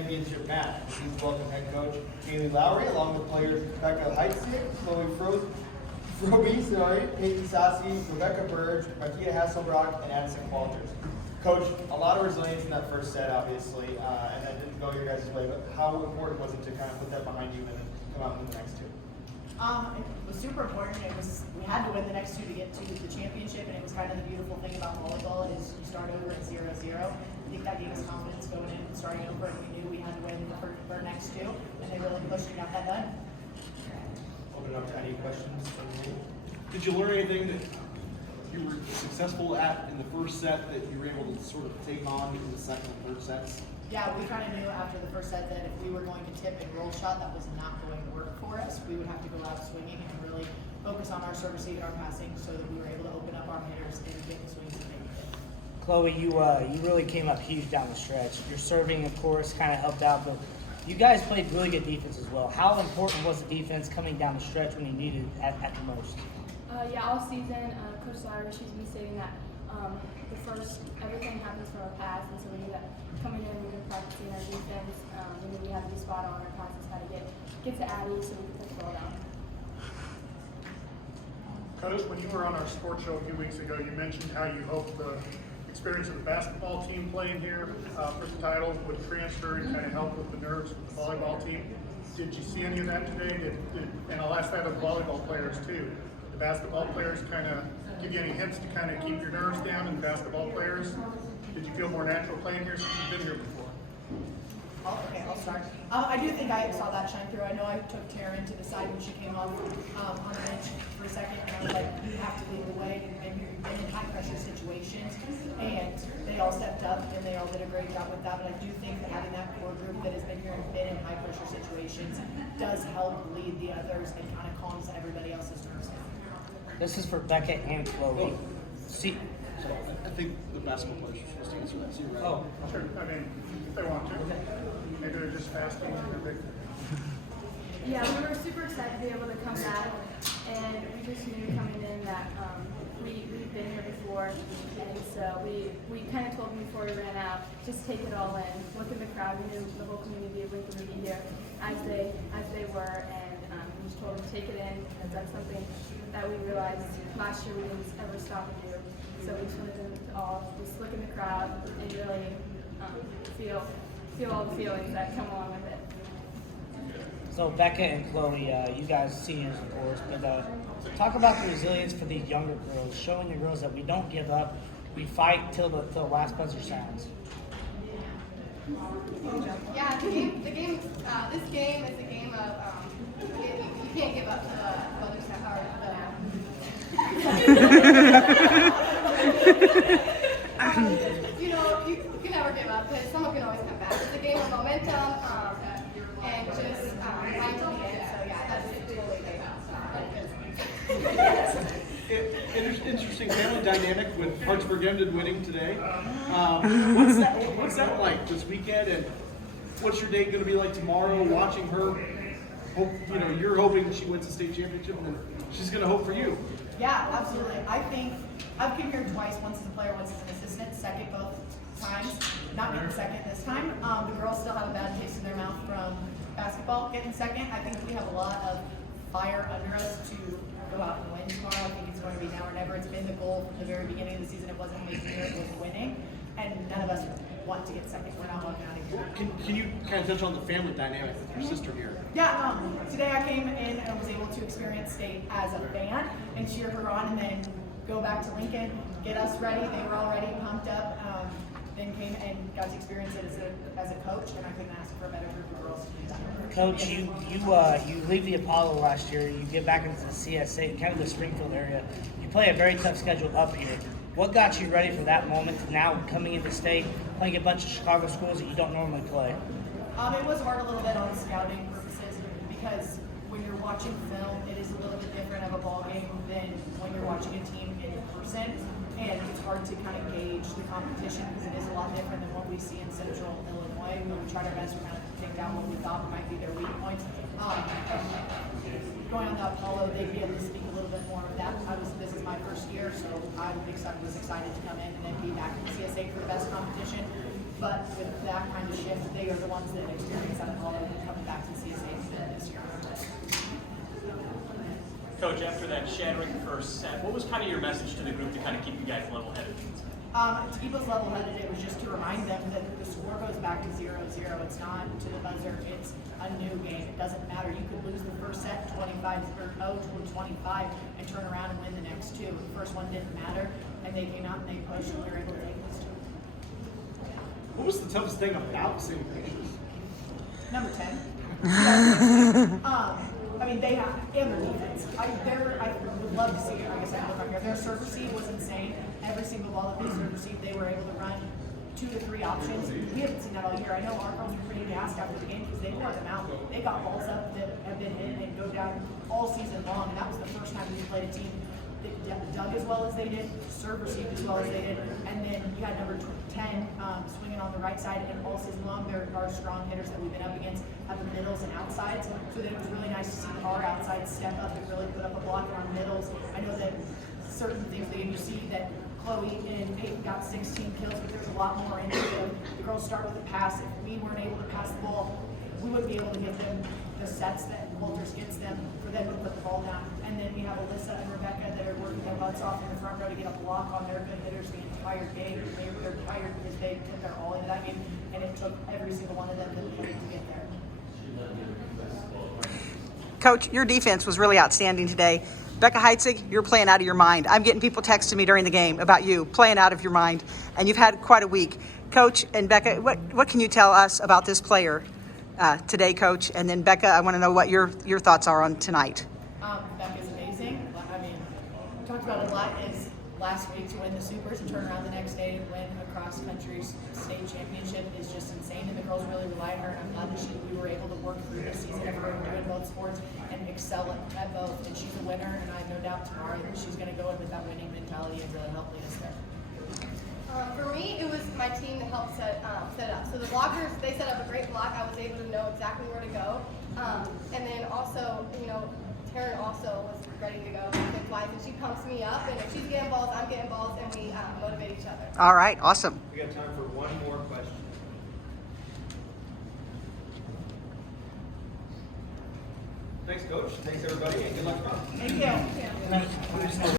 championship match. Please welcome head coach Haley Lowry, along with players Becca Heitzig, Chloe Froby, Peyton Sassi, Rebecca Burge, Marquita Hasselbrock, and Addison Walters. Coach, a lot of resilience in that first set, obviously, and that didn't go your guys' way, but how important was it to kind of put that behind you and then come out in the next two? It was super important. We had to win the next two to get to the championship, and it was kind of the beautiful thing about volleyball is you start over at 0-0. I think that gave us confidence going in and starting over, and we knew we had to win for our next two, and they really pushed and got that done. Open it up to any questions from you. Did you learn anything that you were successful at in the first set that you were able to sort of take on in the second and third sets? Yeah, we kind of knew after the first set that if we were going to tip and roll shot, that was not going to work for us. We would have to go out swinging and really focus on our service and our passing so that we were able to open up our hitters and get the swings that they needed. Chloe, you really came up huge down the stretch. Your serving, of course, kind of helped out, but you guys played really good defense as well. How important was the defense coming down the stretch when you needed it at the most? Yeah, all season, Coach Lowry, she's been stating that everything happens from a pass, and so we knew that coming in, we've been practicing our defense. We knew we had to be spot on our passes, how to get to Addie so we could put the ball down. Coach, when you were on our sports show a few weeks ago, you mentioned how you hoped the experience of the basketball team playing here for the title would transfer and kind of help with the nerves with the volleyball team. Did you see any of that today? And I'll ask that of volleyball players too. The basketball players kind of give you any hints to kind of keep your nerves down, and basketball players, did you feel more natural playing here since you've been here before? Okay, I'll start. I do think I saw that shine through. I know I took Taryn to the side when she came off on the bench for a second, and I was like, you have to lead the way, and you've been in high pressure situations, and they all stepped up, and they all did a great job with that, but I do think that having that core group that has been here and been in high pressure situations does help lead the others and kind of calms everybody else's nerves down. This is for Becca and Chloe. I think the basketball players are supposed to answer that. So you're right. Oh, Sure. I mean, if they want to. Maybe they're just fasting. Yeah, we were super excited to be able to come back, and we just knew coming in that we've been here before, and so we kind of told them before we ran out, just take it all in. Look at the crowd. We knew the whole community of Lincoln would be here as they were, and we just told them take it in, because that's something that we realized last year we didn't ever stop and do. So we just wanted them to all just look in the crowd and really feel all the feelings that come along with it. so Becca and Chloe, you guys seniors, of course, but talk about the resilience for these younger girls, showing the girls that we don't give up, we fight till the last buzzer sounds. Yeah, this game is a game of you can't give up the other side. You can never give up because someone can always come back. It's a game of momentum and just fight to the end. So yeah, that's totally Interesting family dynamic with Hartsburg Emden winning today. What's that like this weekend, and what's your day going to be like tomorrow? Watching her, you're hoping she wins the state championship, and she's going to hope for you. Yeah, absolutely. I think I've been here twice, once as a player, once as an assistant, second both times. Not getting second this time. The girls still have a bad taste in their mouth from basketball getting second. I think we have a lot of fire under us to go out and win tomorrow. I think it's going to be now or never. It's been the goal from the very beginning of the season. It wasn't making it, it was winning. And none of us want to get second. We're not walking out of here. Can you kind of touch on the family dynamic with your sister here? Yeah, today I came in and was able to experience state as a fan and cheer her on, and then go back to Lincoln, get us ready. They were already pumped up. Then came and got to experience it as a coach, and I couldn't ask for a better group of girls to do that. Coach, you leave the Apollo last year. You get back into the CSA, kind of the Springfield area. You play a very tough schedule up here. What got you ready for that moment to now coming into state, playing a bunch of Chicago schools that you don't normally play? It was hard a little bit on scouting purposes because when you're watching film, it is a little bit different of a ball game than when you're watching a team in person. And it's hard to kind of gauge the competition because it is a lot different than what we see in Central Illinois. We tried our best to kind of take down what we thought might be their weak points. Going on the Apollo, they'd be able to speak a little bit more of that. This is my first year, so I was excited to come in and then be back in the CSA for the best competition. But with that kind of shift, they are the ones that experience that all and coming back to CSA this year. Coach, after that shattering first set, what was kind of your message to the group to kind of keep you guys level-headed? To keep us level-headed, it was just to remind them that the score goes back to 0-0. It's not to the buzzer. It's a new game. It doesn't matter. You could lose the first set 25 or 0-25 and turn around and win the next two. The first one didn't matter, and they came out and they pushed, and we were able to take this two. What was the toughest thing about seeing pictures? Number 10. I mean, they have, and their defense. I would love to see it. I guess I have it right here. Their serve receive was insane. Every single ball that they serve received, they were able to run 2 to 3 options. We haven't seen that all year. I know our girls were pretty gassed after the game because they wore them out. They got balls up that have been hit and go down all season long. And that was the first time we played a team that dug as well as they did, serve received as well as they did, and then you had number 10 swinging on the right side, and all season long there are strong hitters that we've been up against at the middles and outsides. So then it was really nice to see our outsides step up and really put up a block on middles. I know that certain things that you see that Chloe and Peyton got 16 kills, but there's a lot more into it. The girls start with a pass. If we weren't able to pass the ball, we wouldn't be able to get them the sets that Walters gets them for them to put the ball down. And then we have Alyssa and Rebecca that are working their butts off in the front row to get a block on their good hitters the entire game. They're tired because they put their all into that game, and it took every single one of them to get there. Coach, your defense was really outstanding today. Becca Heitzig, you're playing out of your mind. I'm getting people texting me during the game about you playing out of your mind, and you've had quite a week. Coach and Becca, what can you tell us about this player today, Coach? And then Becca, I want to know what your thoughts are on tonight. Becca's amazing. I mean, we talked about it a lot is last week to win the Supers and turn around the next day and win a cross-country state championship is just insane, and the girls really rely on her, and I'm glad that we were able to work through this season of her doing both sports and excel at both, and she's a winner, and I have no doubt tomorrow that she's going to go in with that winning mentality and really help lead us there. For me, it was my team that helped set it up. So the blockers, they set up a great block. I was able to know exactly where to go. And then also, Taryn also was ready to go wise, and she pumps me up. And if she's getting balls, I'm getting balls, and we motivate each other. All right, awesome. We got time for one more question. Thanks, Coach. Thanks, everybody, and good luck tomorrow. Thank you.